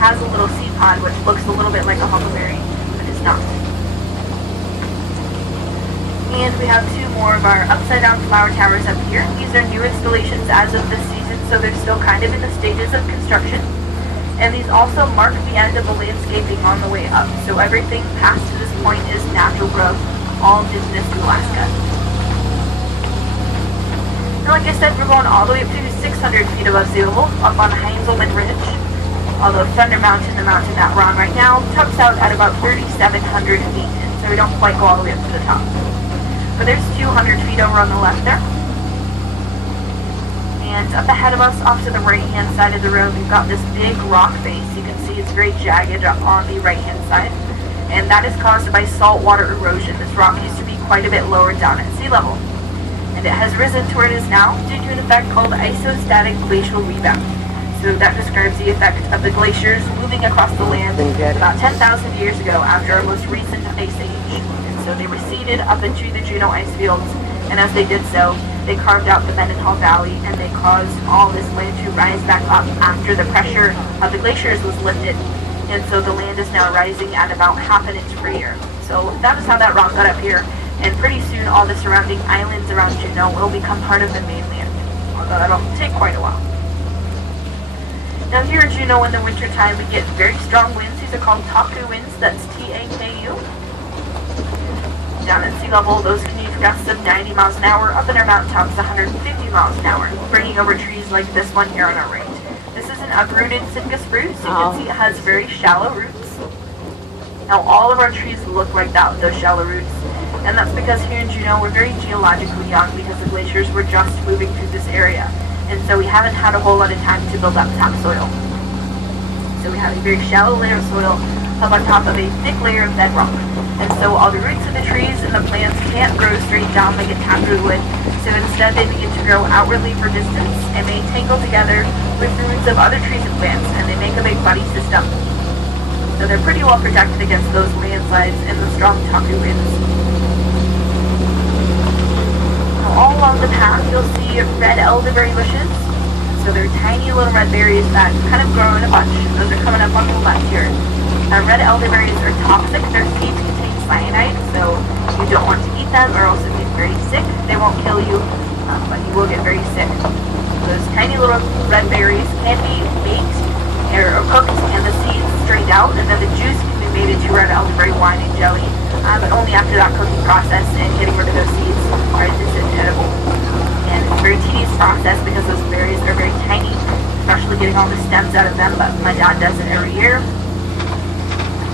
has a little seed pod which looks a little bit like a huckleberry, but is not. And we have two more of our upside down flower towers up here. These are new installations as of this season, so they're still kind of in the stages of construction. And these also mark the end of the landscaping on the way up. So everything past to this point is natural growth, all indigenous to Alaska. And like I said, we're going all the way up to 600 feet above sea level, up on Heinzelman Ridge. Although Thunder Mountain, the mountain that we're on right now, tops out at about 3,700 feet. And so we don't quite go all the way up to the top. But there's 200 feet over on the left there. And up ahead of us, off to the right-hand side of the road, we've got this big rock face. You can see it's very jagged up on the right-hand side. And that is caused by saltwater erosion. This rock used to be quite a bit lower down at sea level. And it has risen to where it is now due to an effect called isostatic glacial rebound. So that describes the effect of the glaciers moving across the land about 10,000 years ago after our most recent ice age. So they receded up into the Juneau ice fields, and as they did so, they carved out the Mendenhall Valley, and they caused all this land to rise back up after the pressure of the glaciers was lifted. And so the land is now rising at about half an inch per year. So that is how that rock got up here, and pretty soon all the surrounding islands around Juneau will become part of the mainland, although that'll take quite a while. Now here in Juneau in the wintertime, we get very strong winds. These are called Taku winds, that's T-A-K-U. Down at sea level, those can reach gusts of 90 miles an hour, up in our mountaintops 150 miles an hour, bringing over trees like this one here on our right. This is an uprooted Sitka spruce. You can see it has very shallow roots. Now all of our trees look like that with those shallow roots, and that's because here in Juneau we're very geologically young because the glaciers were just moving through this area, and so we haven't had a whole lot of time to build up topsoil. So we have a very shallow layer of soil up on top of a thick layer of bedrock. And so all the roots of the trees and the plants can't grow straight down like a taproot would. So instead they begin to grow outwardly for distance and may tangle together with the roots of other trees and plants, and they make a big buddy system. So they're pretty well protected against those landslides and the strong Taku winds. Now, all along the path you'll see red elderberry bushes. So they're tiny little red berries that kind of grow in a bunch. Those are coming up on the left here. Red elderberries are toxic. Their seeds contain cyanide, so you don't want to eat them or else you'll get very sick. They won't kill you, but you will get very sick. Those tiny little red berries can be baked or cooked and the seeds strained out, and then the juice can be made into red elderberry wine and jelly, but only after that cooking process and getting rid of those seeds is it edible. And it's a very tedious process because those berries are very tiny, especially getting all the stems out of them, but my dad does it every year.